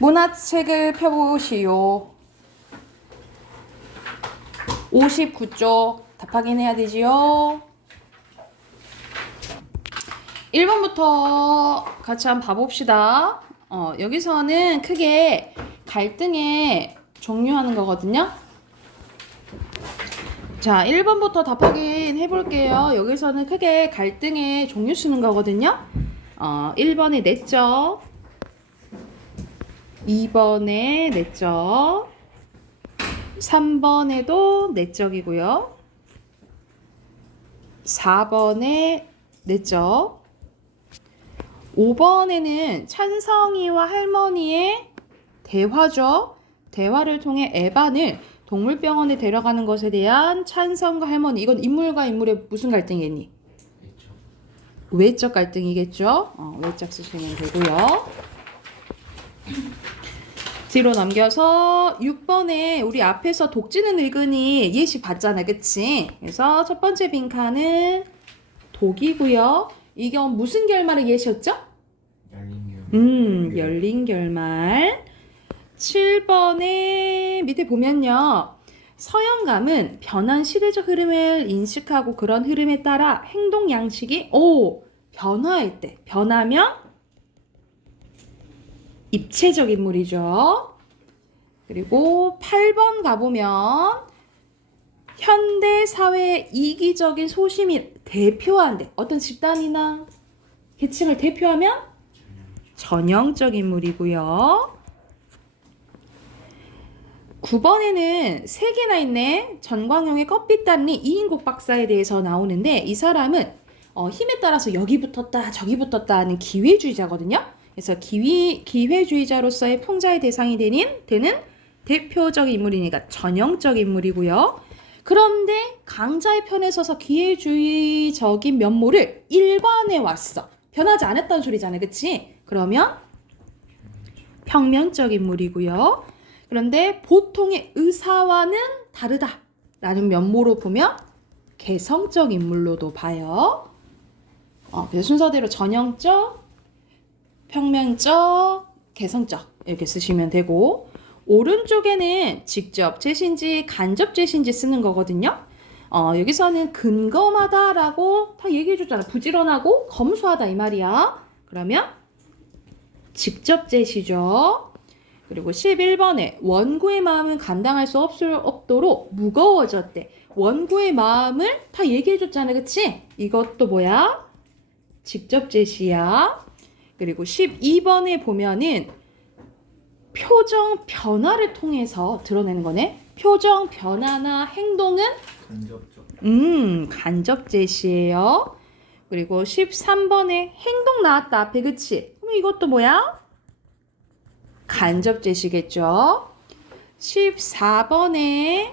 문화책을 펴보시오. 59쪽 답 확인해야 되지요. 1번부터 같이 한번 봐봅시다. 여기서는 크게 갈등의 종류하는 거거든요. 자, 1번부터 답 확인해 볼게요. 여기서는 크게 갈등의 종류 쓰는 거거든요. 1번에 내적, 2번에 내적, 3번에도 내적이고요. 4번에 내적, 5번에는 찬성이와 할머니의 대화죠. 대화를 통해 에반을 동물병원에 데려가는 것에 대한 찬성과 할머니. 이건 인물과 인물의 무슨 갈등이겠니? 외적 갈등이겠죠. 외적 쓰시면 되고요. 뒤로 넘겨서 6번에 우리 앞에서 독지는 늙은이 예시 봤잖아, 그치? 그래서 첫 번째 빈칸은 독이고요. 이건 무슨 결말의 예시였죠? 열린 결말. 7번에 밑에 보면요. 서영감은 변한 시대적 흐름을 인식하고 그런 흐름에 따라 행동 양식이 변화할 때, 변하면 입체적 인물이죠. 그리고 8번 가보면 현대 사회의 이기적인 소심이 대표한데 어떤 집단이나 계층을 대표하면 전형적 인물이고요. 9번에는 3개나 있네. 전광용의 껍빛단리 이인국 박사에 대해서 나오는데 이 사람은 힘에 따라서 여기 붙었다 저기 붙었다 하는 기회주의자거든요. 그래서 기회주의자로서의 풍자의 대상이 되는 대표적 인물이니까 전형적 인물이고요. 그런데 강자의 편에 서서 기회주의적인 면모를 일관해 왔어. 변하지 않았다는 소리잖아요. 그치? 그러면 평면적 인물이고요. 그런데 보통의 의사와는 다르다라는 면모로 보면 개성적 인물로도 봐요. 그래서 순서대로 전형적, 평면적, 개성적 이렇게 쓰시면 되고 오른쪽에는 직접 제신지, 간접 제신지 쓰는 거거든요. 여기서는 근검하다라고 다 얘기해줬잖아. 부지런하고 검소하다 이 말이야. 그러면 직접 제시죠. 그리고 11번에 원고의 마음은 감당할 수 없도록 무거워졌대. 원고의 마음을 다 얘기해줬잖아. 그치? 이것도 뭐야? 직접 제시야. 그리고 12번에 보면은 표정 변화를 통해서 드러내는 거네. 표정 변화나 행동은 간접 제시예요. 그리고 13번에 행동 나왔다 앞에. 그치? 그럼 이것도 뭐야? 간접 제시겠죠. 14번에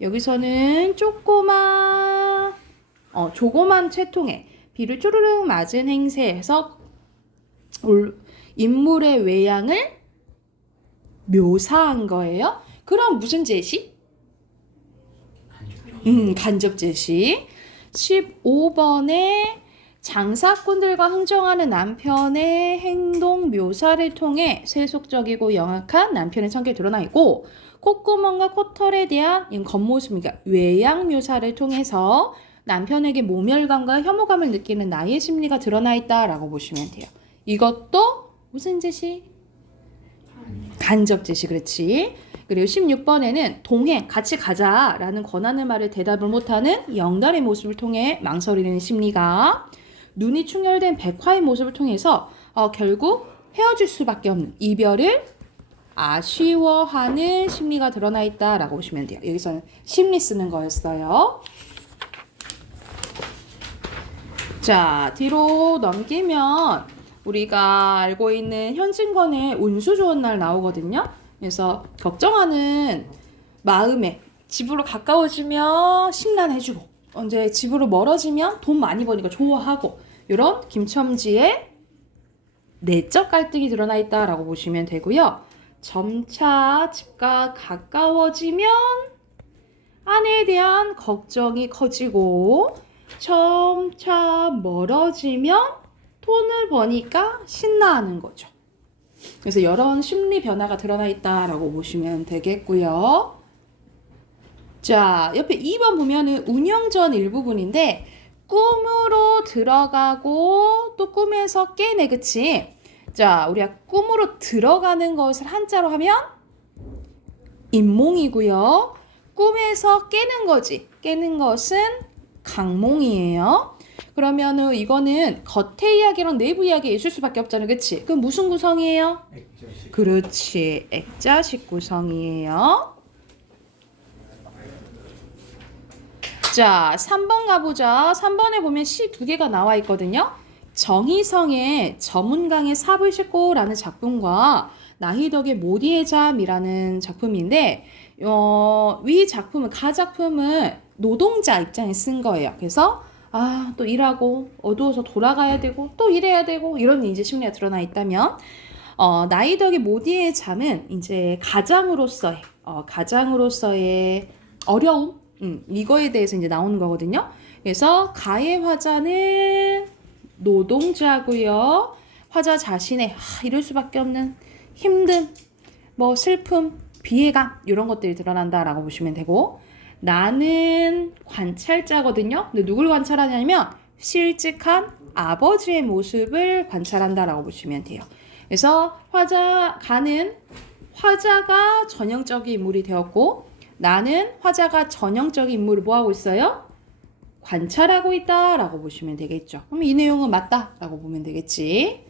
여기서는 조그만 채통에 비를 쪼르륵 맞은 행세에서 인물의 외양을 묘사한 거예요. 그럼 무슨 제시? 간접 제시. 15번에 장사꾼들과 흥정하는 남편의 행동 묘사를 통해 세속적이고 영악한 남편의 성격이 드러나 있고 콧구멍과 코털에 대한 겉모습, 그러니까 외양 묘사를 통해서 남편에게 모멸감과 혐오감을 느끼는 나의 심리가 드러나 있다라고 보시면 돼요. 이것도 무슨 제시? 간접 제시, 그렇지. 그리고 16번에는 동행, 같이 가자라는 권하는 말을 대답을 못하는 영달의 모습을 통해 망설이는 심리가 눈이 충혈된 백화의 모습을 통해서 결국 헤어질 수밖에 없는 이별을 아쉬워하는 심리가 드러나 있다라고 보시면 돼요. 여기서는 심리 쓰는 거였어요. 자, 뒤로 넘기면 우리가 알고 있는 현진건의 운수 좋은 날 나오거든요. 그래서 걱정하는 마음에 집으로 가까워지면 심란해지고 이제 집으로 멀어지면 돈 많이 버니까 좋아하고 이런 김첨지의 내적 갈등이 드러나 있다라고 보시면 되고요. 점차 집과 가까워지면 아내에 대한 걱정이 커지고 점차 멀어지면 돈을 버니까 신나하는 거죠. 그래서 이런 심리 변화가 드러나 있다라고 보시면 되겠고요. 자, 옆에 2번 보면은 운영 전 일부분인데 꿈으로 들어가고 또 꿈에서 깨네, 그치? 자, 우리가 꿈으로 들어가는 것을 한자로 하면 인몽이고요. 꿈에서 깨는 거지. 깨는 것은 강몽이에요. 그러면은 이거는 겉의 이야기랑 내부 이야기 있을 수밖에 없잖아요. 그치? 그럼 무슨 구성이에요? 액자식. 그렇지. 액자식 구성이에요. 자, 3번 가보자. 3번에 보면 시 2개가 나와 있거든요. 정희성의 저문강의 삽을 싣고라는 작품과 나희덕의 모디의 잠이라는 작품인데 위 작품은 가작품은 노동자 입장에 쓴 거예요. 그래서 또 일하고 어두워서 돌아가야 되고 또 일해야 되고 이런 이제 심리가 드러나 있다면 나희덕의 모디의 잠은 이제 가장으로서의 어려움 이거에 대해서 이제 나오는 거거든요. 그래서 가의 화자는 노동자고요. 화자 자신의 이럴 수밖에 없는 힘듦, 뭐 슬픔, 비애감 이런 것들이 드러난다라고 보시면 되고 나는 관찰자거든요. 근데 누굴 관찰하냐면 실직한 아버지의 모습을 관찰한다라고 보시면 돼요. 그래서 화자가 전형적인 인물이 되었고 나는 화자가 전형적인 인물을 뭐하고 있어요? 관찰하고 있다라고 보시면 되겠죠. 그럼 이 내용은 맞다라고 보면 되겠지.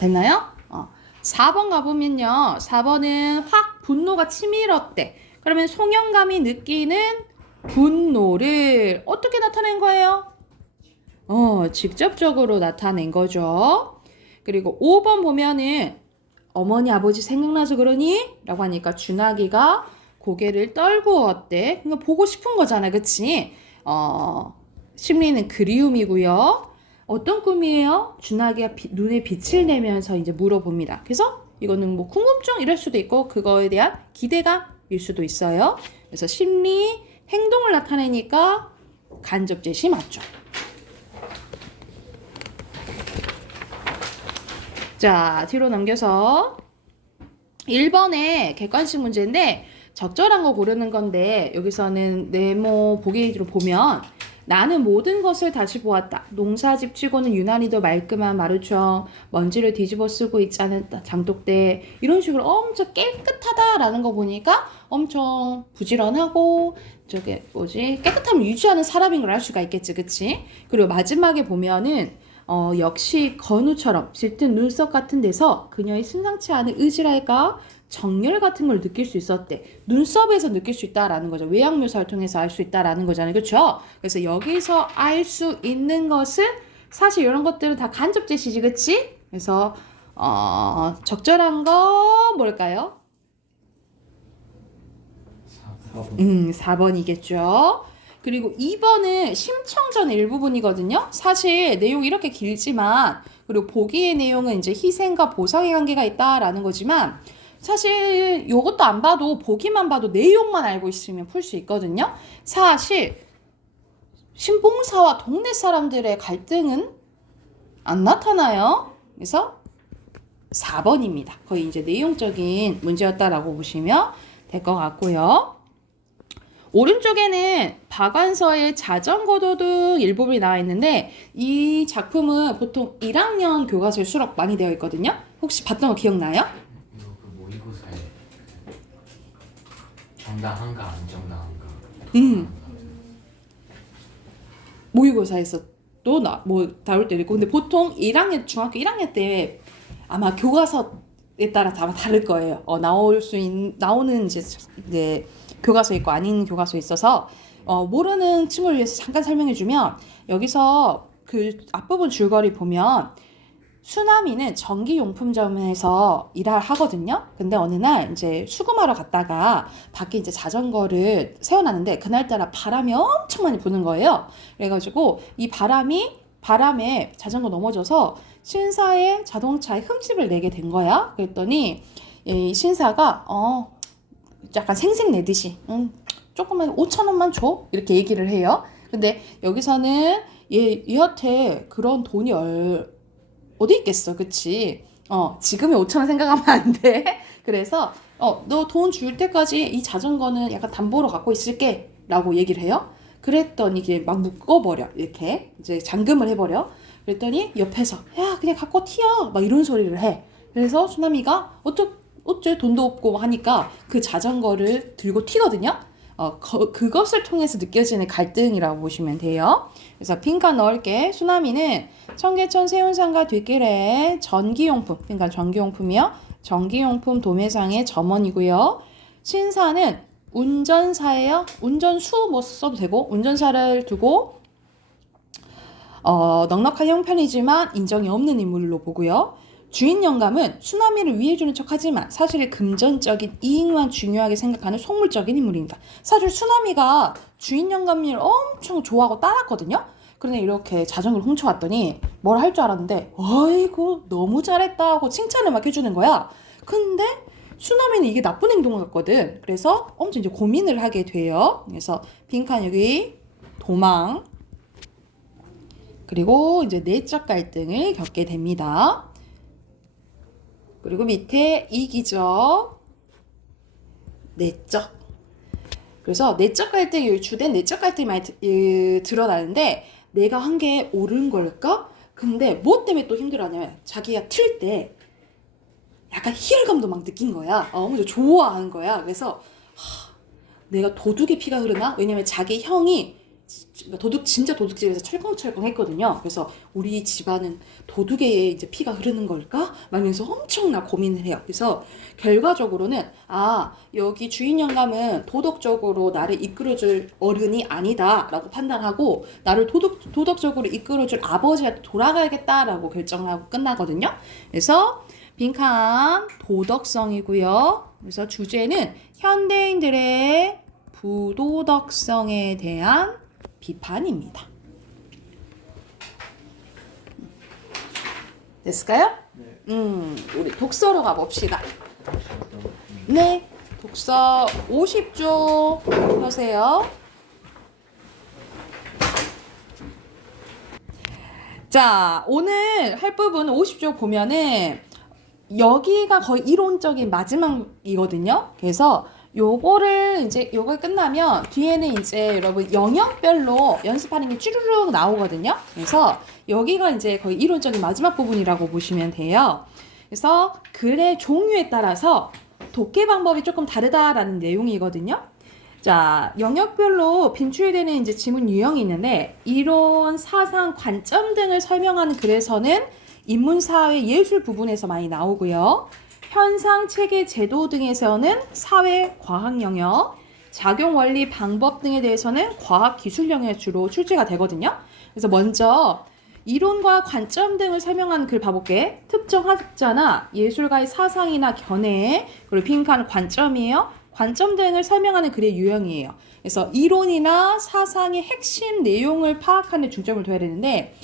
됐나요? 4번 가보면요. 4번은 확 분노가 치밀었대. 그러면 송영감이 느끼는 분노를 어떻게 나타낸 거예요? 직접적으로 나타낸 거죠. 그리고 5번 보면은 어머니 아버지 생각나서 그러니? 라고 하니까 준하기가 고개를 떨구었대. 그러니까 보고 싶은 거잖아, 그치? 심리는 그리움이고요. 어떤 꿈이에요? 준하기가 눈에 빛을 내면서 이제 물어봅니다. 그래서 이거는 뭐 궁금증 이럴 수도 있고 그거에 대한 기대감일 수도 있어요. 그래서 심리, 행동을 나타내니까 간접 제시 맞죠. 자, 뒤로 넘겨서 1번의 객관식 문제인데 적절한 거 고르는 건데 여기서는 네모 보기로 보면 나는 모든 것을 다시 보았다. 농사집 치고는 유난히도 말끔한 마루청, 먼지를 뒤집어 쓰고 있지 않은 장독대 이런 식으로 엄청 깨끗하다라는 거 보니까 엄청 부지런하고 깨끗함을 유지하는 사람인 걸 알 수가 있겠지, 그치? 그리고 마지막에 보면은 역시 건우처럼 짙은 눈썹 같은 데서 그녀의 심상치 않은 의지랄까 정열 같은 걸 느낄 수 있었대. 눈썹에서 느낄 수 있다라는 거죠. 외양 묘사를 통해서 알 수 있다라는 거잖아요. 그렇죠? 그래서 여기서 알 수 있는 것은 사실 이런 것들은 다 간접 제시지, 그치? 그래서 적절한 거 뭘까요? 4번이겠죠. 그리고 2번은 심청전 일부분이거든요. 사실 내용이 이렇게 길지만 그리고 보기의 내용은 이제 희생과 보상의 관계가 있다라는 거지만 사실 이것도 안 봐도 보기만 봐도 내용만 알고 있으면 풀 수 있거든요. 사실 신봉사와 동네 사람들의 갈등은 안 나타나요. 그래서 4번입니다. 거의 이제 내용적인 문제였다라고 보시면 될 것 같고요. 오른쪽에는 박완서의 자전거도둑 일부분이 나와 있는데 이 작품은 보통 1학년 교과서에 수록 많이 되어 있거든요. 혹시 봤던 거 기억나요? 이거 그 모의고사에 정당한가 안 정당한가. 모의고사에서 또 다룰 때도 있고 근데 보통 1학년 중학교 1학년 때 아마 교과서에 따라 다 다를 거예요. 나오는 이제 교과서 있고 아닌 교과서 있어서 모르는 친구를 위해서 잠깐 설명해주면 여기서 그 앞부분 줄거리 보면 수남이는 전기용품점에서 일을 하거든요. 근데 어느 날 이제 수금하러 갔다가 밖에 이제 자전거를 세워놨는데 그날따라 바람이 엄청 많이 부는 거예요. 그래가지고 이 바람에 자전거 넘어져서 신사의 자동차에 흠집을 내게 된 거야. 그랬더니 이 신사가 약간 생색내듯이 조금만 5,000원만 줘 이렇게 얘기를 해요. 근데 여기서는 얘한테 그런 돈이 어디 있겠어, 그치? 지금의 5,000원 생각하면 안 돼. 그래서 너 돈 줄 때까지 이 자전거는 약간 담보로 갖고 있을게 라고 얘기를 해요. 그랬더니 이게 막 묶어버려. 이렇게 이제 잠금을 해버려. 그랬더니 옆에서 야 그냥 갖고 튀어 막 이런 소리를 해. 그래서 수나미가 어째 돈도 없고 하니까 그 자전거를 들고 튀거든요. 그것을 통해서 느껴지는 갈등이라고 보시면 돼요. 그래서 빈칸 넣을게. 수나미는 청계천 세운상가 뒷길에 전기용품, 그러니까 전기용품이요. 전기용품 도매상의 점원이고요. 신사는 운전사예요. 운전수 뭐 써도 되고 운전사를 두고 넉넉한 형편이지만 인정이 없는 인물로 보고요. 주인 영감은 수나미를 위해주는 척하지만 사실 금전적인 이익만 중요하게 생각하는 속물적인 인물입니다. 사실 수나미가 주인 영감을 엄청 좋아하고 따랐거든요. 그런데 이렇게 자전거를 훔쳐왔더니 뭘 할 줄 알았는데 아이고 너무 잘했다 하고 칭찬을 막 해주는 거야. 근데 수나미는 이게 나쁜 행동 같거든. 그래서 엄청 이제 고민을 하게 돼요. 그래서 빈칸 여기 도망 그리고 이제 내적 갈등을 겪게 됩니다. 그리고 밑에 이기적, 내적. 그래서 내적 갈등이 주된 내적 갈등이 많이 드러나는데 내가 한 게 옳은 걸까? 근데 뭐 때문에 또 힘들어하냐면 자기가 틀 때 약간 희열감도 막 느낀 거야. 먼저 좋아하는 거야. 그래서 내가 도둑의 피가 흐르나? 왜냐면 자기 형이 진짜 도둑질에서 철컹철컹 했거든요. 그래서 우리 집안은 도둑의 이제 피가 흐르는 걸까? 말면서 엄청나 고민을 해요. 그래서 결과적으로는 여기 주인 영감은 도덕적으로 나를 이끌어줄 어른이 아니다라고 판단하고 나를 도덕적으로 이끌어줄 아버지한테 돌아가야겠다라고 결정을 하고 끝나거든요. 그래서 빈칸 도덕성이고요. 그래서 주제는 현대인들의 부도덕성에 대한 비판입니다. 됐을까요? 네. 우리 독서로 가봅시다. 네, 독서 50조 펴세요. 자, 오늘 할 부분 50조 보면은 여기가 거의 이론적인 마지막이거든요. 그래서 요거를 이제 요거 끝나면 뒤에는 이제 여러분 영역별로 연습하는 게 쭈르륵 나오거든요. 그래서 여기가 이제 거의 이론적인 마지막 부분이라고 보시면 돼요. 그래서 글의 종류에 따라서 독해 방법이 조금 다르다라는 내용이거든요. 자, 영역별로 빈출되는 이제 지문 유형이 있는데 이론, 사상, 관점 등을 설명하는 글에서는 인문, 사회, 예술 부분에서 많이 나오고요. 현상, 체계, 제도 등에서는 사회, 과학 영역, 작용 원리, 방법 등에 대해서는 과학, 기술 영역에 주로 출제가 되거든요. 그래서 먼저 이론과 관점 등을 설명하는 글 봐볼게. 특정 학자나 예술가의 사상이나 견해, 그리고 빈칸 관점이에요. 관점 등을 설명하는 글의 유형이에요. 그래서 이론이나 사상의 핵심 내용을 파악하는 데 중점을 둬야 되는데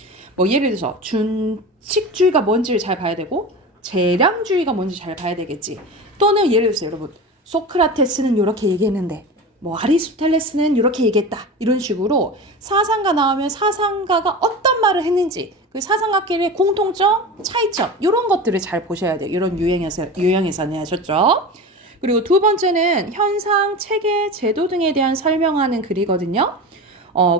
예를 들어서 준칙주의가 뭔지를 잘 봐야 되고 재량주의가 뭔지 잘 봐야 되겠지. 또는 예를 들어서 여러분 소크라테스는 이렇게 얘기했는데 아리스토텔레스는 이렇게 얘기했다. 이런 식으로 사상가 나오면 사상가가 어떤 말을 했는지 그 사상가끼리의 공통점, 차이점 이런 것들을 잘 보셔야 돼요. 이런 유형에서는 하셨죠. 그리고 두 번째는 현상, 체계, 제도 등에 대한 설명하는 글이거든요.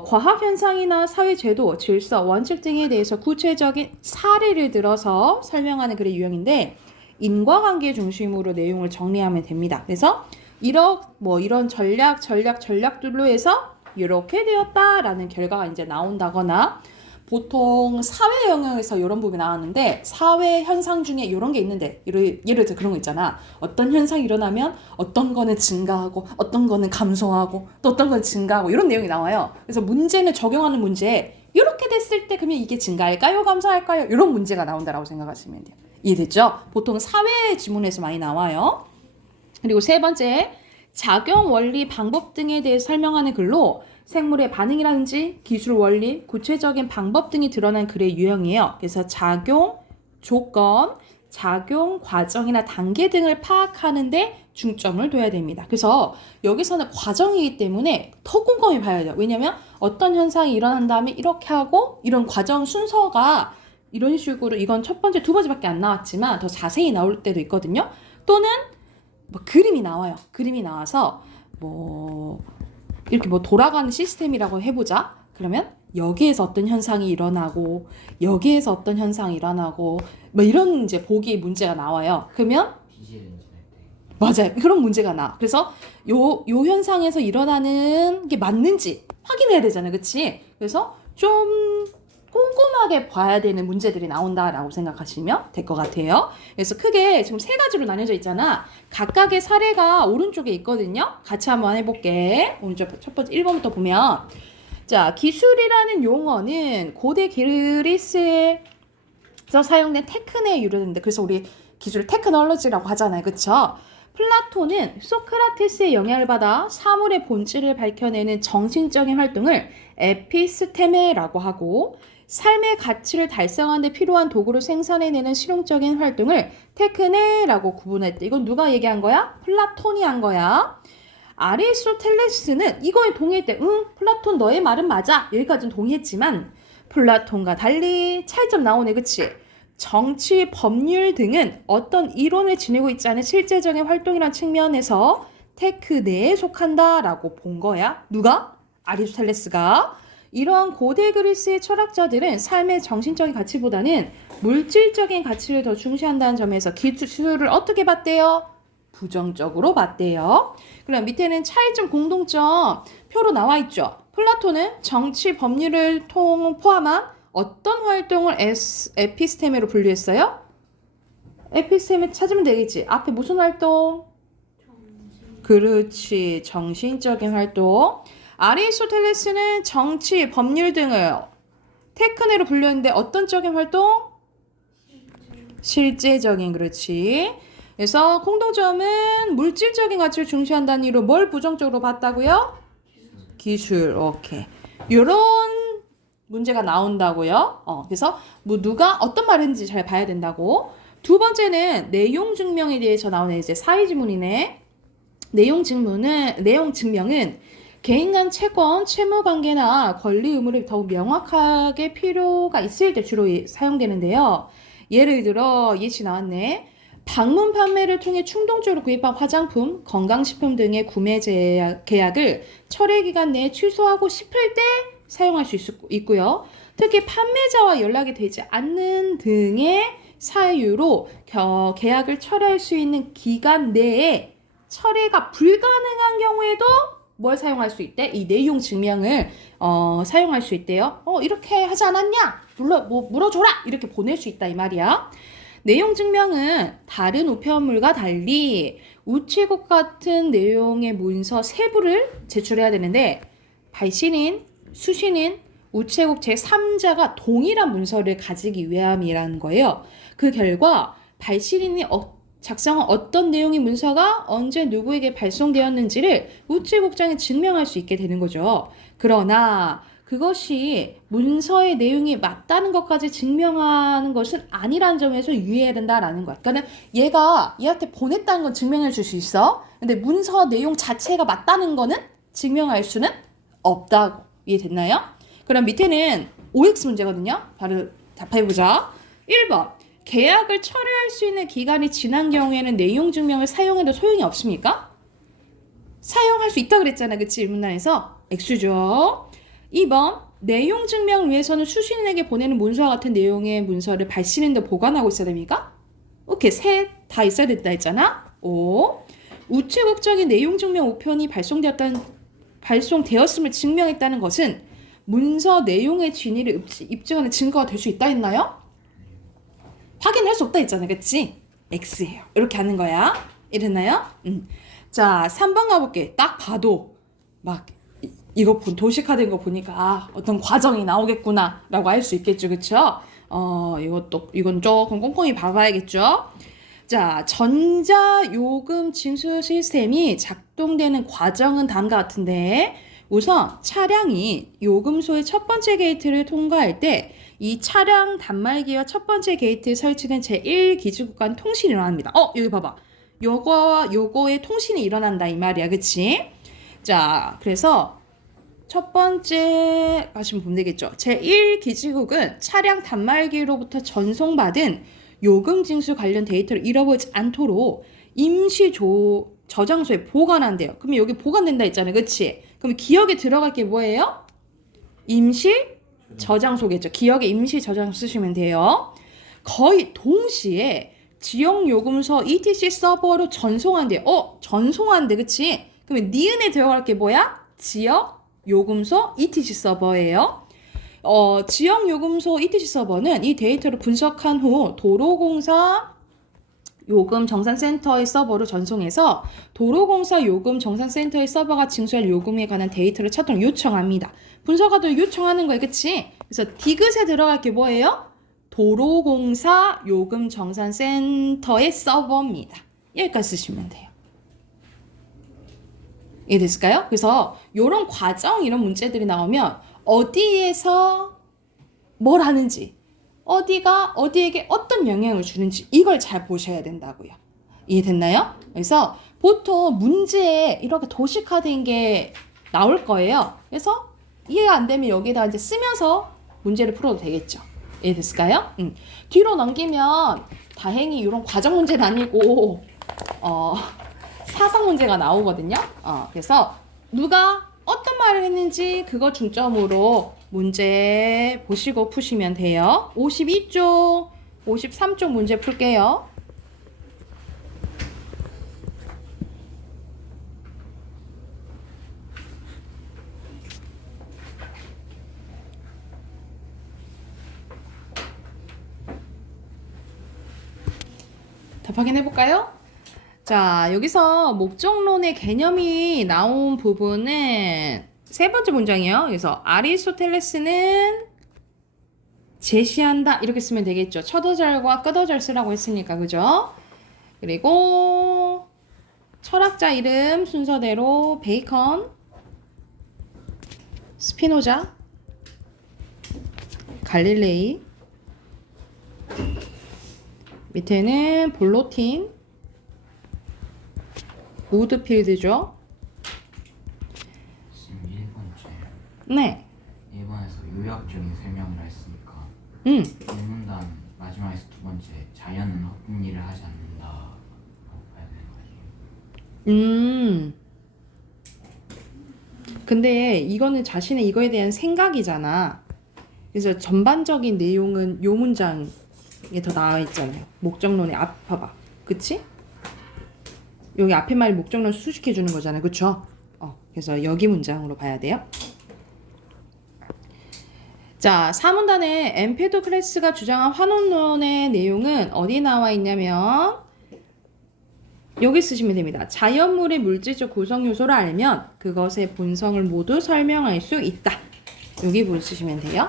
과학 현상이나 사회 제도, 질서, 원칙 등에 대해서 구체적인 사례를 들어서 설명하는 글의 유형인데 인과관계 중심으로 내용을 정리하면 됩니다. 그래서 이런 전략들로 해서 이렇게 되었다라는 결과가 이제 나온다거나 보통 사회 영역에서 이런 부분이 나왔는데 사회 현상 중에 이런 게 있는데 예를 들어 그런 거 있잖아. 어떤 현상이 일어나면 어떤 거는 증가하고 어떤 거는 감소하고 또 어떤 거는 증가하고 이런 내용이 나와요. 그래서 문제는 적용하는 문제에 이렇게 됐을 때 그러면 이게 증가할까요? 감소할까요? 이런 문제가 나온다라고 생각하시면 돼요. 이해됐죠? 보통 사회 지문에서 많이 나와요. 그리고 세 번째, 작용 원리 방법 등에 대해 설명하는 글로 생물의 반응이라든지 기술 원리, 구체적인 방법 등이 드러난 글의 유형이에요. 그래서 작용, 조건, 작용 과정이나 단계 등을 파악하는데 중점을 둬야 됩니다. 그래서 여기서는 과정이기 때문에 더 꼼꼼히 봐야 돼요. 왜냐하면 어떤 현상이 일어난 다음에 이렇게 하고 이런 과정 순서가 이런 식으로 이건 첫 번째, 두 번째밖에 안 나왔지만 더 자세히 나올 때도 있거든요. 또는 뭐 그림이 나와요. 그림이 나와서 뭐 이렇게 뭐 돌아가는 시스템이라고 해보자. 그러면 여기에서 어떤 현상이 일어나고 여기에서 어떤 현상이 일어나고 뭐 이런 이제 보기 문제가 나와요. 그러면 디젤 엔진 할 때. 맞아요. 그런 문제가 나. 그래서 요 현상에서 일어나는 게 맞는지 확인해야 되잖아요. 그치? 그래서 좀 꼼꼼하게 봐야 되는 문제들이 나온다라고 생각하시면 될 것 같아요. 그래서 크게 지금 세 가지로 나뉘어져 있잖아. 각각의 사례가 오른쪽에 있거든요. 같이 한번 해볼게. 오른쪽 첫 번째 1번부터 보면 자, 기술이라는 용어는 고대 그리스에서 사용된 테크네에 유래되는데 그래서 우리 기술을 테크놀로지라고 하잖아요. 그쵸? 플라톤은 소크라테스의 영향을 받아 사물의 본질을 밝혀내는 정신적인 활동을 에피스테메라고 하고 삶의 가치를 달성하는 데 필요한 도구를 생산해내는 실용적인 활동을 테크네라고 구분했대. 이건 누가 얘기한 거야? 플라톤이 한 거야. 아리스토텔레스는 이거에 동의했대. 플라톤 너의 말은 맞아. 여기까지는 동의했지만 플라톤과 달리 차이점 나오네. 그치? 정치, 법률 등은 어떤 이론을 지니고 있지 않은 실제적인 활동이란 측면에서 테크네에 속한다라고 본 거야. 누가? 아리스토텔레스가. 이러한 고대 그리스의 철학자들은 삶의 정신적인 가치보다는 물질적인 가치를 더 중시한다는 점에서 기술을 어떻게 봤대요? 부정적으로 봤대요. 그럼 밑에는 차이점, 공동점 표로 나와 있죠. 플라톤은 정치, 법률을 포함한 어떤 활동을 에피스테메로 분류했어요? 에피스테메 찾으면 되겠지. 앞에 무슨 활동? 그렇지. 정신적인 활동. 아리스토텔레스는 정치, 법률 등을 테크네로 분류했는데 어떤 적인 활동? 실제적인. 그렇지. 그래서 공통점은 물질적인 가치를 중시한다는 이유로 뭘 부정적으로 봤다고요? 기술. 오케이. 이런 문제가 나온다고요. 그래서 뭐 누가 어떤 말을 했는지 잘 봐야 된다고. 두 번째는 내용 증명에 대해서 나오는 이제 사회 지문이네. 내용 증명은 개인 간 채권, 채무 관계나 권리 의무를 더욱 명확하게 필요가 있을 때 주로 사용되는데요. 예를 들어 예시 나왔네. 방문 판매를 통해 충동적으로 구입한 화장품, 건강식품 등의 구매 계약을 철회 기간 내에 취소하고 싶을 때 사용할 수 있고요. 특히 판매자와 연락이 되지 않는 등의 사유로 계약을 철회할 수 있는 기간 내에 철회가 불가능한 경우에도 뭘 사용할 수 있대? 이 내용 증명을 사용할 수 있대요. 이렇게 하지 않았냐? 물어줘라! 이렇게 보낼 수 있다 이 말이야. 내용 증명은 다른 우편물과 달리 우체국 같은 내용의 문서 세부를 제출해야 되는데 발신인, 수신인, 우체국 제3자가 동일한 문서를 가지기 위함이라는 거예요. 그 결과 발신인이 작성한 어떤 내용의 문서가 언제 누구에게 발송되었는지를 우체국장에 증명할 수 있게 되는 거죠. 그러나 그것이 문서의 내용이 맞다는 것까지 증명하는 것은 아니라는 점에서 유의해야 된다라는 거야. 그러니까 얘가 얘한테 보냈다는 건 증명해 줄 수 있어. 근데 문서 내용 자체가 맞다는 거는 증명할 수는 없다고. 이해됐나요? 그럼 밑에는 OX 문제거든요. 바로 답해보자. 1번. 계약을 철회할 수 있는 기간이 지난 경우에는 내용 증명을 사용해도 소용이 없습니까? 사용할 수 있다 그랬잖아. 그치? 문단에서. X죠. 2번. 내용 증명을 위해서는 수신인에게 보내는 문서와 같은 내용의 문서를 발신인데 보관하고 있어야 됩니까? 오케이. 셋 다 있어야 된다 했잖아. 5. 우체국장의 내용 증명 우편이 발송되었음을 증명했다는 것은 문서 내용의 진위를 입증하는 증거가 될 수 있다 했나요? 확인할 수 없다 했잖아. 그치? X예요. 이렇게 하는 거야. 이랬나요? 자, 3번 가볼게. 딱 봐도 막 이거 도식화된 거 보니까 어떤 과정이 나오겠구나 라고 할 수 있겠죠. 그쵸? 이건 조금 꼼꼼히 봐봐야겠죠. 자, 전자요금 징수 시스템이 작동되는 과정은 다음과 같은데 우선 차량이 요금소의 첫 번째 게이트를 통과할 때 이 차량 단말기와 첫 번째 게이트에 설치된 제1기지국 간 통신이 일어납니다. 여기 봐봐. 요거와 요거의 통신이 일어난다 이 말이야. 그치? 자, 그래서 첫 번째 하시면 보면 되겠죠. 제1기지국은 차량 단말기로부터 전송받은 요금 징수 관련 데이터를 잃어버리지 않도록 임시 저장소에 보관한대요. 그러면 여기 보관된다 했잖아요. 그치? 그럼 기억에 들어갈 게 뭐예요? 임시 저장소겠죠. 기억에 임시 저장소 쓰시면 돼요. 거의 동시에 지역 요금소 ETC 서버로 전송한대요. 전송한대. 그치? 그러면 니은에 들어갈 게 뭐야? 지역 요금소 ETC 서버예요. 지역 요금소 ETC 서버는 이 데이터를 분석한 후 도로공사 요금 정산센터의 서버로 전송해서 도로공사 요금 정산센터의 서버가 징수할 요금에 관한 데이터를 찾도록 요청합니다. 분석하도록 요청하는 거예요. 그치? 그래서 디귿에 들어갈 게 뭐예요? 도로공사 요금 정산센터의 서버입니다. 여기까지 쓰시면 돼요. 이해됐을까요? 그래서 이런 과정, 이런 문제들이 나오면 어디에서 뭘 하는지, 어디가 어디에게 어떤 영향을 주는지 이걸 잘 보셔야 된다고요. 이해됐나요? 그래서 보통 문제에 이렇게 도식화된 게 나올 거예요. 그래서 이해가 안 되면 여기다 이제 쓰면서 문제를 풀어도 되겠죠. 이해됐을까요? 뒤로 넘기면 다행히 이런 과정 문제는 아니고 사상 문제가 나오거든요. 그래서 누가 어떤 말을 했는지 그거 중점으로 문제 보시고 푸시면 돼요. 52쪽, 53쪽 문제 풀게요. 답 확인해 볼까요? 자, 여기서 목적론의 개념이 나온 부분은 세 번째 문장이에요. 그래서 아리스토텔레스는 제시한다 이렇게 쓰면 되겠죠. 첫어절과 끝어절 쓰라고 했으니까 그죠? 그리고 철학자 이름 순서대로 베이컨, 스피노자, 갈릴레이, 밑에는 볼로틴, 우드필드죠. 지금 1번째. 네. 1번에서 요약적인 설명을 했으니까 1문단 마지막에서 두 번째 자연은 헛된 일을 하지 않는다 라고 봐야 되는 거지. 근데 이거는 자신의 이거에 대한 생각이잖아. 그래서 전반적인 내용은 요 문장에 더 나와 있잖아요. 목적론의 앞 봐봐. 그치? 여기 앞에 말이 목적론 수식해 주는 거잖아요. 그쵸? 그래서 여기 문장으로 봐야 돼요. 자, 4문단의 엠페도클레스가 주장한 환원론의 내용은 어디 나와 있냐면 여기 쓰시면 됩니다. 자연물의 물질적 구성 요소를 알면 그것의 본성을 모두 설명할 수 있다. 여기 부분 쓰시면 돼요.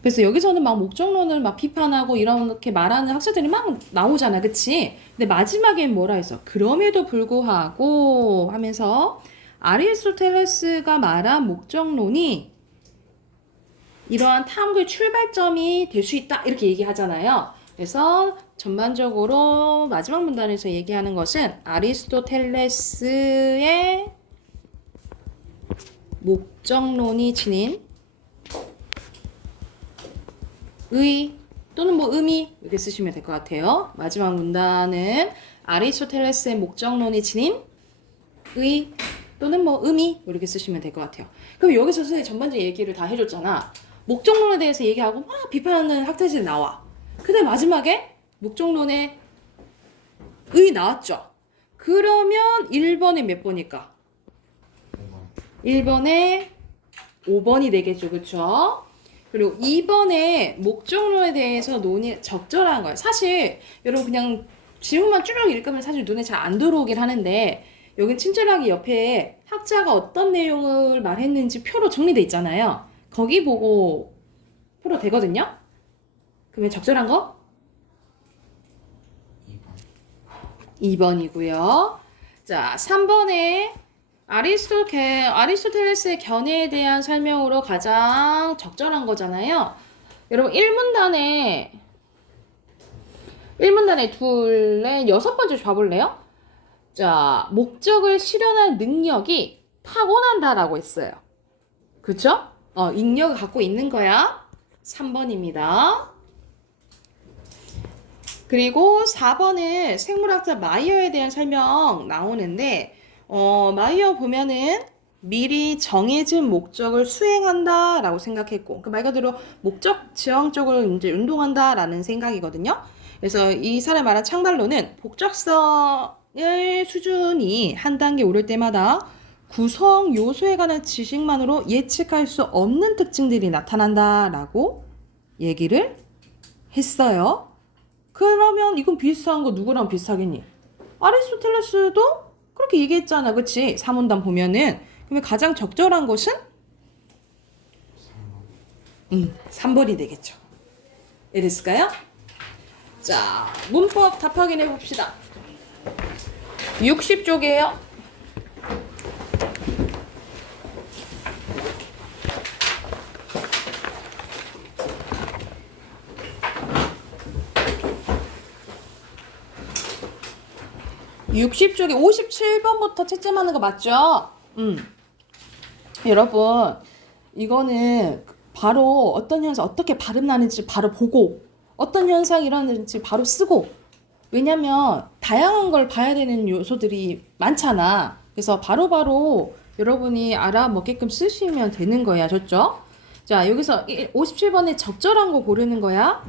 그래서 여기서는 막 목적론을 막 비판하고 이렇게 말하는 학자들이 막 나오잖아. 그치? 근데 마지막엔 뭐라 했어? 그럼에도 불구하고 하면서 아리스토텔레스가 말한 목적론이 이러한 탐구의 출발점이 될 수 있다. 이렇게 얘기하잖아요. 그래서 전반적으로 마지막 문단에서 얘기하는 것은 아리스토텔레스의 목적론이 지닌 의 또는 뭐 의미 이렇게 쓰시면 될 것 같아요. 마지막 문단은 아리스토텔레스의 목적론이 지닌 의 또는 뭐 의미 이렇게 쓰시면 될 것 같아요. 그럼 여기서 선생님이 전반적인 얘기를 다 해줬잖아. 목적론에 대해서 얘기하고 막 비판하는 학자들이 나와. 근데 마지막에 목적론의 의 나왔죠. 그러면 1번에 몇 번일까? 1번에 5번이 되겠죠. 그쵸? 그리고 2번에 목적론에 대해서 논의 적절한 거예요. 사실 여러분 그냥 지문만 쭉 읽으면 사실 눈에 잘 안 들어오긴 하는데 여긴 친절하게 옆에 학자가 어떤 내용을 말했는지 표로 정리돼 있잖아요. 거기 보고 풀어도 되거든요. 그러면 적절한 거? 2번이고요. 자, 3번에 아리스토텔레스의 견해에 대한 설명으로 가장 적절한 거잖아요. 여러분 1문단에 둘에 6번째 봐볼래요? 자, 목적을 실현할 능력이 타고난다라고 했어요. 그쵸? 능력을 갖고 있는 거야. 3번입니다. 그리고 4번은 생물학자 마이어에 대한 설명 나오는데, 마이어 보면은 미리 정해진 목적을 수행한다 라고 생각했고, 그 말 그대로 목적 지향적으로 이제 운동한다 라는 생각이거든요. 그래서 이 사람 말한 창달로는 복잡성의 수준이 한 단계 오를 때마다 구성 요소에 관한 지식만으로 예측할 수 없는 특징들이 나타난다 라고 얘기를 했어요. 그러면 이건 비슷한 거 누구랑 비슷하겠니? 아리스토텔레스도 그렇게 얘기했잖아. 그치? 사문단 보면은. 그러면 가장 적절한 것은? 3번이 되겠죠. 이해됐을까요? 자, 문법 답 확인해 봅시다. 60쪽이에요. (60쪽에) 57번부터 채점하는 거 맞죠? 여러분, 이거는 바로 어떤 현상, 어떻게 발음 나는지 바로 보고, 어떤 현상이 일어나는지 바로 쓰고, 왜냐면 다양한 걸 봐야 되는 요소들이 많잖아. 그래서 바로바로 여러분이 알아먹게끔 쓰시면 되는 거야. 좋죠? 자, 여기서 57번에 적절한 거 고르는 거야.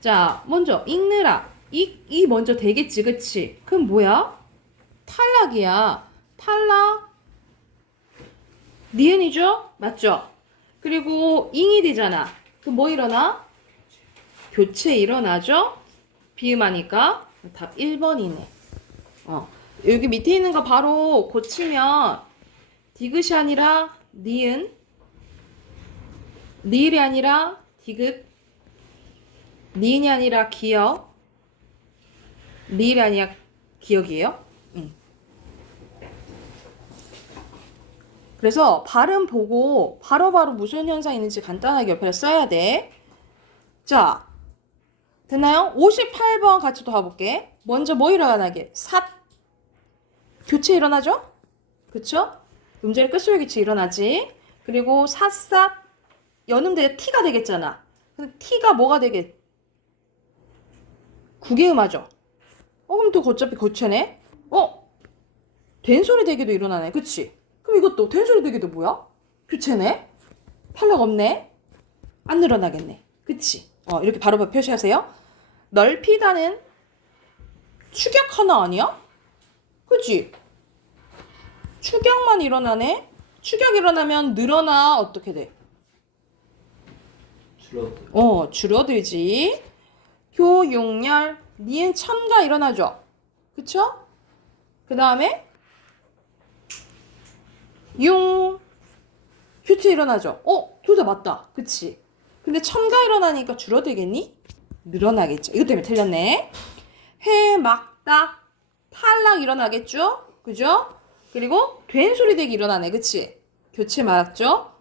자, 먼저 읽느라. 이 먼저 되겠지, 그치? 그럼 뭐야? 탈락이야. 탈락. 니은이죠? 맞죠? 그리고 잉이 되잖아. 그럼 뭐 일어나? 교체 일어나죠? 비음하니까. 답 1번이네. 여기 밑에 있는 거 바로 고치면 디귿이 아니라 니은, 니을이 아니라 디귿, 니은이 아니라 기역, 니을이 아니라 기역이에요. 그래서 발음 보고 바로바로 무슨 현상이 있는지 간단하게 옆에 써야 돼. 자, 됐나요? 58번 같이 또 봐볼게. 먼저 뭐 일어나게? 삿. 교체 일어나죠? 그쵸? 음절 끝소리 교체 일어나지. 그리고 삿삿. 연음대 T가 되겠잖아. 근데 T가 뭐가 되게? 구개음하죠? 그럼 또 어차피 고체네? 된소리 되기도 일어나네. 그치? 그럼 이것도 된소리 되기도 뭐야? 교체네? 탈락 없네? 안 늘어나겠네. 그치? 이렇게 바로 표시하세요. 넓히다는 축약 하나 아니야? 그치? 축약만 일어나네? 축약 일어나면 늘어나 어떻게 돼? 줄어들지. 교육열 니은 첨가 일어나죠? 그쵸? 그 다음에 교체 일어나죠? 둘 다 맞다. 그치? 근데 첨가 일어나니까 줄어들겠니? 늘어나겠죠. 이것 때문에 틀렸네. 해막딱 탈락 일어나겠죠? 그죠? 그리고 된소리 되기 일어나네. 그치? 교체 맞죠?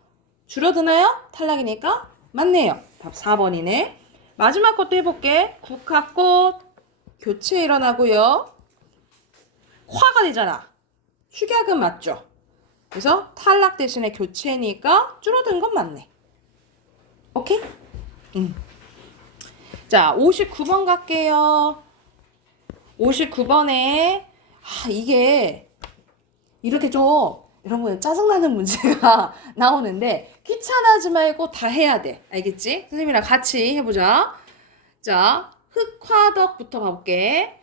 줄어드나요? 탈락이니까? 맞네요. 답 4번이네. 마지막 것도 해볼게. 국화꽃 교체 일어나고요. 화가 되잖아. 축약은 맞죠? 그래서 탈락 대신에 교체니까 줄어든 건 맞네. 오케이? 자, 59번 갈게요. 59번에 이게 이렇게 좀 여러분 짜증나는 문제가 나오는데 귀찮아하지 말고 다 해야 돼. 알겠지? 선생님이랑 같이 해보자. 자, 흑화덕부터 봐볼게.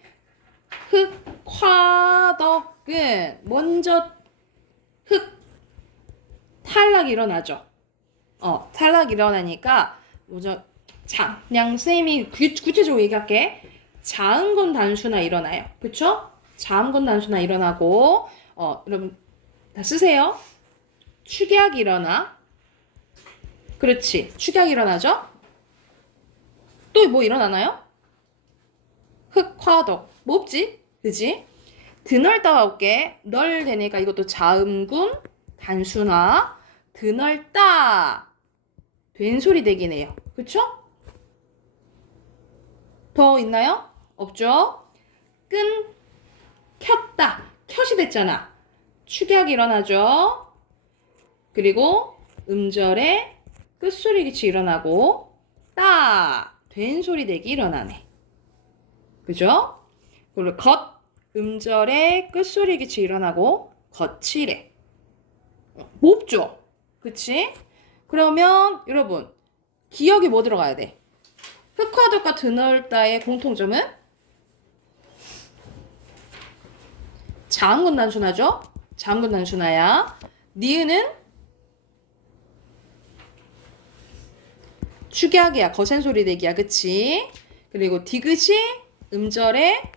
흑화덕은 먼저 탈락이 일어나죠. 탈락이 일어나니까 먼저 그냥 선생님이 구체적으로 얘기할게. 자음건 단수나 일어나요. 그쵸? 자음건 단수나 일어나고 여러분 다 쓰세요. 축약이 일어나. 그렇지. 축약이 일어나죠? 또 뭐 일어나나요? 흑화덕. 뭐 없지? 그지? 드넓다 올게. 널 되니까 이것도 자음군 단수나 드넓다 된소리 되기네요. 그쵸? 더 있나요? 없죠? 끈 켰다. 컷이 됐잖아. 축약이 일어나죠. 그리고 음절에 끝소리 기치 일어나고 따 된소리 대기 일어나네. 그죠? 그리고 겉 음절에 끝소리 기치 일어나고 거칠해. 몹죠? 그치? 그러면 여러분 기억이 뭐 들어가야 돼? 흑화독과 드넓다의 공통점은 자음군 단순하죠? 자음군 단순하야. 니은은 축약이야. 거센 소리 내기야. 그치? 그리고 디귿이 음절에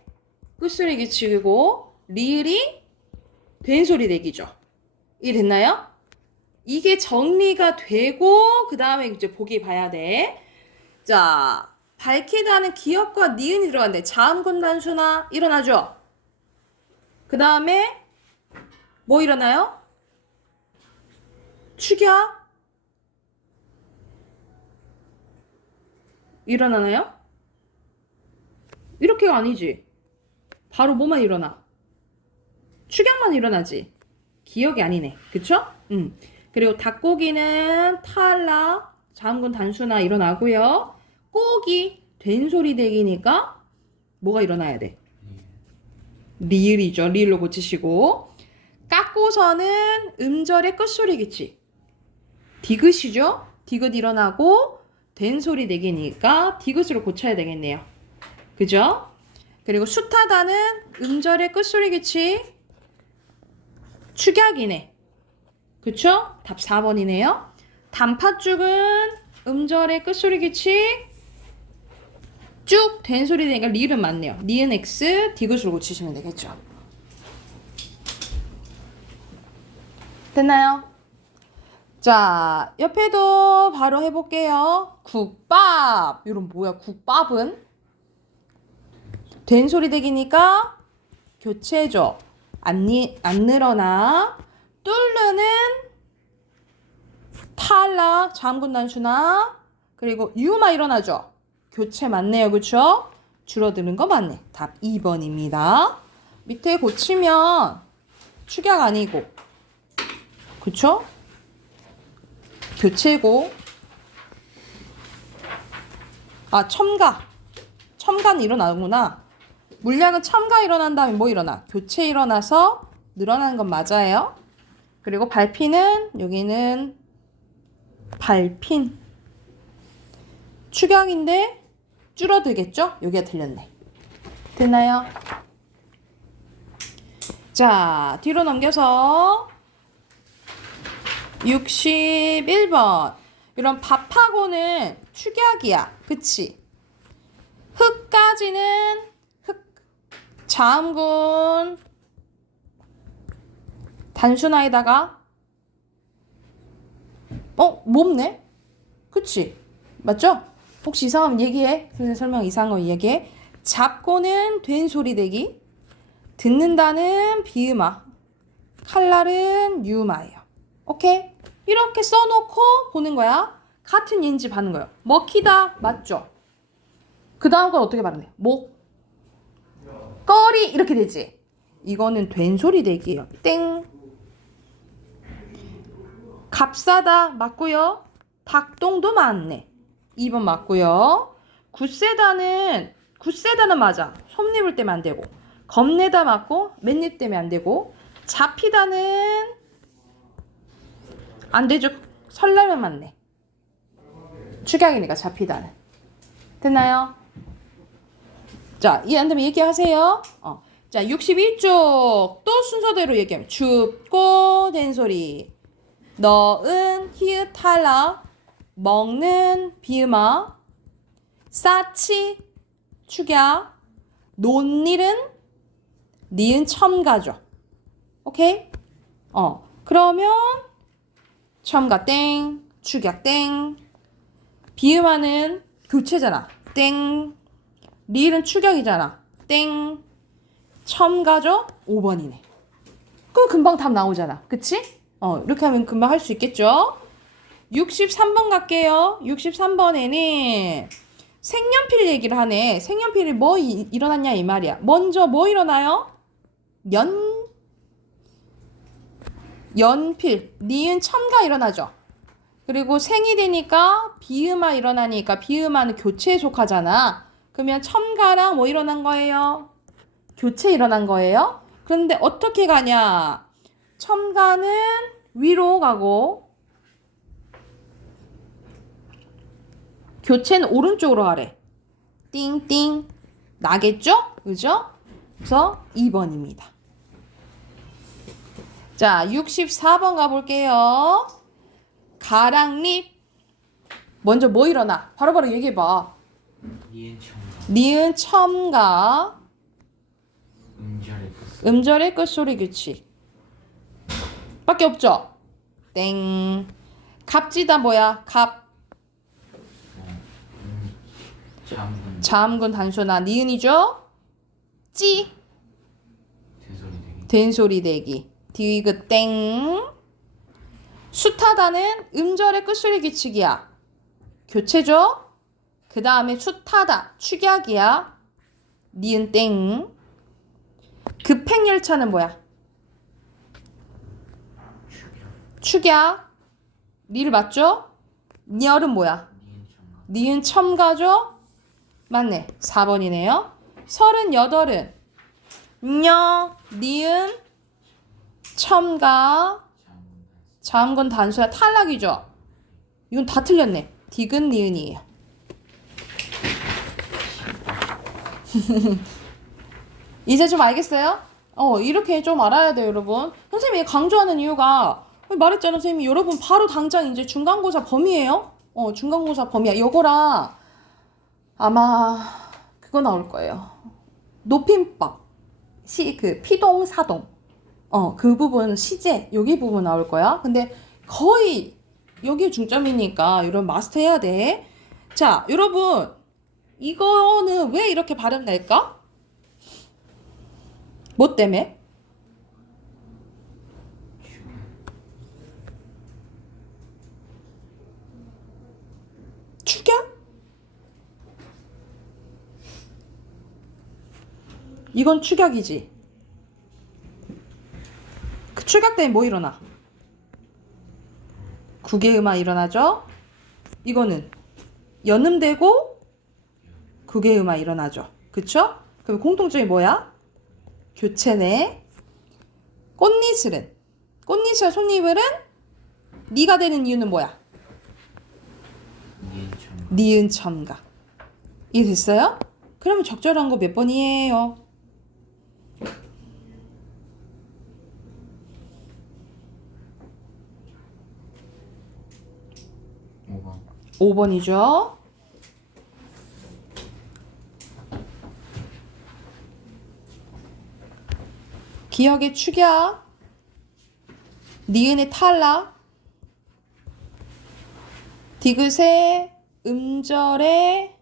끝소리 기치고 리을이 된 소리 내기죠. 이해 됐나요? 이게 정리가 되고 그 다음에 이제 보기 봐야 돼. 자, 밝히다는 기억과 니은이 들어간대. 자음군 단수나 일어나죠? 그 다음에 뭐 일어나요? 축약 일어나나요? 이렇게가 아니지. 바로 뭐만 일어나? 축약만 일어나지. 기억이 아니네. 그쵸? 그리고 닭고기는 탈락, 자음군 단수나 일어나고요. 꼬기, 된소리 대기니까 뭐가 일어나야 돼? 리을이죠. 리을로 고치시고. 깎고서는 음절의 끝소리 기치. 디귿이죠. 디귿 일어나고 된소리 대기니까 디귿으로 고쳐야 되겠네요. 그죠? 그리고 숱하다는 음절의 끝소리 기치. 축약이네. 그쵸? 답 4번이네요. 단팥죽은 음절의 끝소리 기치 쭉 된 소리 되니까 리을은 맞네요. 니은 X 디귿으로 고치시면 되겠죠. 됐나요? 자, 옆에도 바로 해볼게요. 국밥. 이런 뭐야? 국밥은 된 소리 되기니까 교체죠. 안 늘어나. 뚫르는 탈락, 자음군 단수나. 그리고 유마 일어나죠. 교체 맞네요. 그쵸? 줄어드는 거 맞네. 답 2번입니다. 밑에 고치면 축약 아니고 그쵸? 교체고. 아, 첨가는 일어나구나. 물량은 첨가 일어난 다음에 뭐 일어나? 교체 일어나서 늘어나는 건 맞아요. 그리고 발핀은 여기는 발핀 축약인데 줄어들겠죠? 여기가 틀렸네. 됐나요? 자, 뒤로 넘겨서 61번. 이런 밥하고는 축약이야. 그치? 흑까지는 자음군 단순화에다가 몹네? 그치? 맞죠? 혹시 이상하면 얘기해. 선생님 설명 이상한 거 얘기해. 잡고는 된 소리 대기. 듣는다는 비음아. 칼날은 유마예요. 오케이? 이렇게 써놓고 보는 거야. 같은 인지 받는 거예요. 먹히다 맞죠? 그 다음 건 어떻게 발음해? 목, 꺼리 이렇게 되지. 이거는 된 소리 대기예요. 땡. 값싸다 맞고요. 닭똥도 맞네. 2번 맞고요. 굳세다는 맞아. 솜잎을 떼면 안 되고. 겁내다 맞고 맨입 떼면 안 되고. 잡히다는 안 되죠. 설레면 맞네. 축약이니까 잡히다는. 됐나요? 자, 이해 안 되면 얘기하세요. 자, 61쪽 또 순서대로 얘기하면 춥고 된 소리. 너은 히읗 탈락. 먹는 비음아. 싸치 축약. 논일은 니은 첨가죠. 오케이? 그러면 첨가 땡, 축약 땡. 비음아는 교체잖아. 땡. 리을은 축약이잖아. 땡. 첨가죠? 5번이네. 그럼 금방 답 나오잖아. 그치? 이렇게 하면 금방 할 수 있겠죠? 63번 갈게요. 63번에는 색연필 얘기를 하네. 색연필이 뭐 일어났냐 이 말이야. 먼저 뭐 일어나요? 연필, 니은 첨가 일어나죠. 그리고 생이 되니까 비음아 일어나니까 비음아는 교체에 속하잖아. 그러면 첨가랑 뭐 일어난 거예요? 교체 일어난 거예요. 그런데 어떻게 가냐? 첨가는 위로 가고 교체는 오른쪽으로 가래. 띵띵 나겠죠? 그죠? 그래서 2번입니다. 자, 64번 가볼게요. 가랑잎. 먼저 뭐 일어나? 바로바로 얘기해봐. 니은 첨가. 니은 첨가. 음절의 끝. 음절의 끝소리 규칙. 밖에 없죠? 땡. 갑지다 뭐야? 갑. 자음군. 자음군 단수나 니은이죠? 찌. 된소리 되기. 된소리 대기. 디귿 땡. 숱하다는 음절의 끝소리 규칙이야. 교체죠? 그 다음에 숱하다. 축약이야. 니은 땡. 급행열차는 뭐야? 축약. 니를 맞죠? 니얼은 뭐야? 니은 첨가. 니은 첨가죠? 맞네. 4번이네요. 38은 녀, 니은, 첨가, 자음군 단수야. 탈락이죠? 이건 다 틀렸네. 디귿 니은이에요. 이제 좀 알겠어요? 이렇게 좀 알아야 돼요, 여러분. 선생님이 강조하는 이유가 말했잖아, 선생님이. 여러분 바로 당장 이제 중간고사 범위예요. 중간고사 범위야. 요거랑 아마 그거 나올 거예요. 높임법. 피동사동. 그 부분 시제 여기 부분 나올 거야. 근데 거의 여기 중점이니까 여러분 마스터해야 돼. 자, 여러분 이거는 왜 이렇게 발음 낼까? 뭐 때문에? 축약? 이건 축약이지. 그 축약 때문에 뭐 일어나? 국외음악 일어나죠? 이거는 연음되고 국외음악 일어나죠. 그쵸? 그럼 공통점이 뭐야? 교체네. 꽃니슬과 손니을은 니가 되는 이유는 뭐야? 니은 첨가. 니은 첨가. 이해됐어요? 그러면 적절한 거 몇 번이에요? 5번. 5번이죠. 기억의 축약, 니은의 탈락, 디귿의 음절의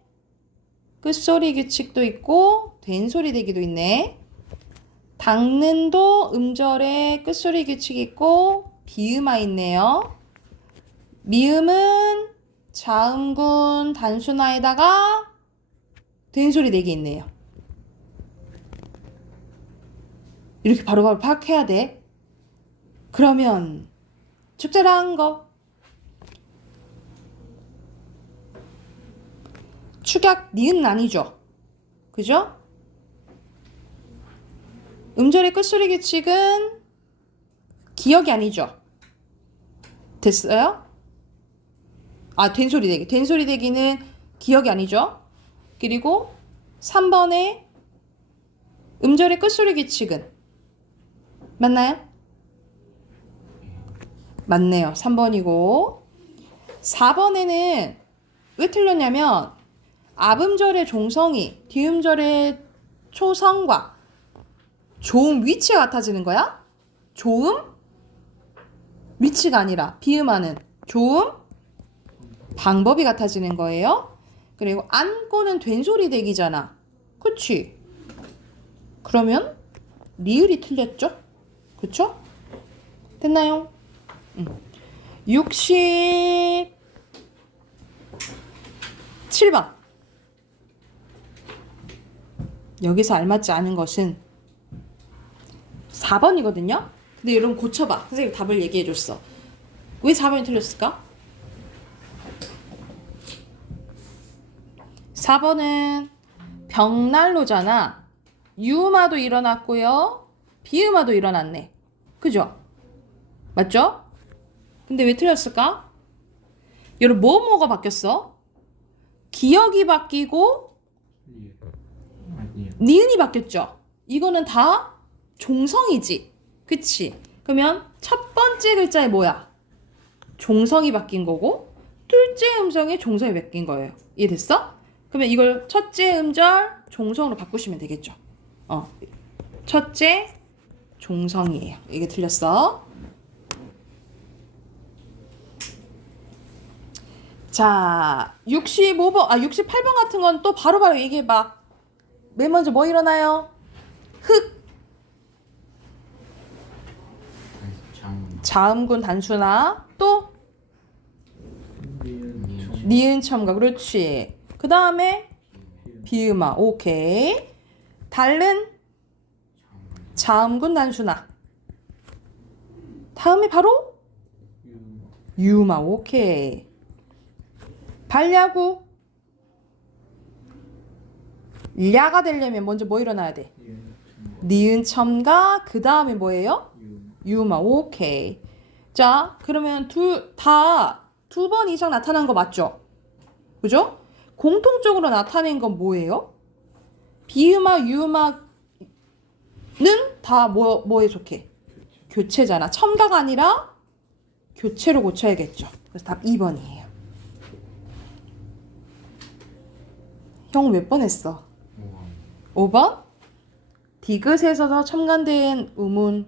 끝소리 규칙도 있고 된소리 대기도 있네. 닦는도 음절의 끝소리 규칙 있고 비음아 있네요. 미음은 자음군 단순화에다가 된소리 대기 있네요. 이렇게 바로바로 파악해야 돼. 그러면 적절한 거 축약 니은 아니죠? 그죠? 음절의 끝소리 규칙은 기억이 아니죠? 됐어요? 된소리 대기. 된소리 대기는 기억이 아니죠? 그리고 3번의 음절의 끝소리 규칙은 맞나요? 맞네요. 3번이고 4번에는 왜 틀렸냐면 앞음절의 종성이 뒤음절의 초성과 조음 위치가 같아지는 거야? 조음? 위치가 아니라 비음하는 조음? 방법이 같아지는 거예요. 그리고 안고는 된소리 대기잖아. 그치? 그러면 리을이 틀렸죠? 그쵸? 됐나요? 67번 여기서 알맞지 않은 것은 4번이거든요. 근데 여러분 고쳐봐. 선생님 답을 얘기해줬어. 왜 4번이 틀렸을까? 4번은 벽난로잖아. 유음화도 일어났고요. 비음화도 일어났네. 그죠? 맞죠? 근데 왜 틀렸을까? 여러분 뭐가 바뀌었어? 기억이 바뀌고 니은이 바뀌었죠? 이거는 다 종성이지. 그치? 그러면 첫 번째 글자에 뭐야? 종성이 바뀐 거고 둘째 음성에 종성이 바뀐 거예요. 이해됐어? 그러면 이걸 첫째 음절 종성으로 바꾸시면 되겠죠. 첫째 종성이에요. 이게 틀렸어. 자, 68번 같은 건 또 바로바로 얘기해봐. 맨 먼저 뭐 일어나요? 흑. 자음군 단수나 또 니은 첨가. 그렇지. 그 다음에 비음화. 오케이. 다른 자음군 단수나. 다음에 바로 유음화. 오케이. 발야구. 랴가 되려면 먼저 뭐 일어나야 돼? 니은 첨가. 그 다음에 뭐예요? 유음화. 오케이. 자, 그러면 다 두 번 이상 나타난 거 맞죠? 그죠? 공통적으로 나타낸 건 뭐예요? 비음화, 유음화는 다 뭐에 속해? 교체잖아. 첨가가 아니라 교체로 고쳐야겠죠. 그래서 답 2번이에요. 형 몇 번 했어? 5번? 디귿에서 첨가된 음운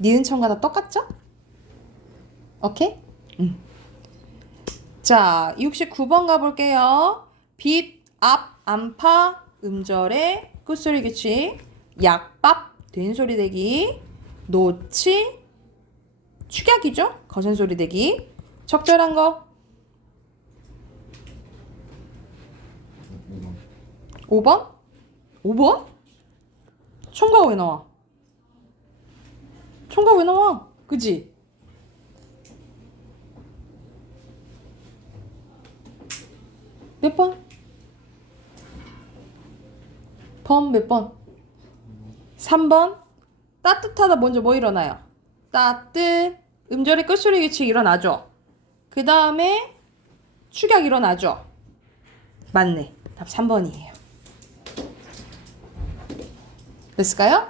니은 첨가 다 똑같죠? 오케이? 자, 69번 가볼게요. 빛, 앞, 안파, 음절에 끝소리 규칙, 약밥, 된소리 대기, 노치, 축약이죠? 거센소리 대기, 적절한 거 5번? 5번? 첨가가 왜 나와? 첨가가 왜 나와? 그지? 몇 번? 몇 번? 3번? 따뜻하다 먼저 뭐 일어나요? 따뜻 음절의 끝소리 규칙 일어나죠? 그 다음에 축약 일어나죠? 맞네. 답 3번이에요. 됐을까요?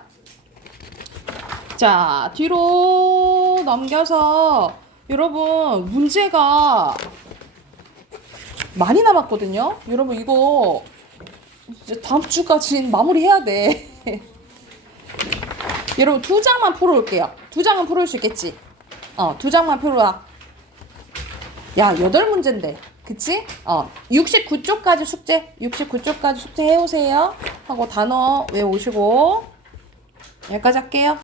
자, 뒤로 넘겨서 여러분 문제가 많이 남았거든요. 여러분 이거 이제 다음 주까지 마무리해야 돼. 여러분 2장만 풀어올게요. 2장은 풀어올 수 있겠지? 2장만 풀어와. 야, 8문제인데. 그치? 69쪽까지 숙제. 69쪽까지 숙제 해오세요. 하고 단어 외우시고 여기까지 할게요.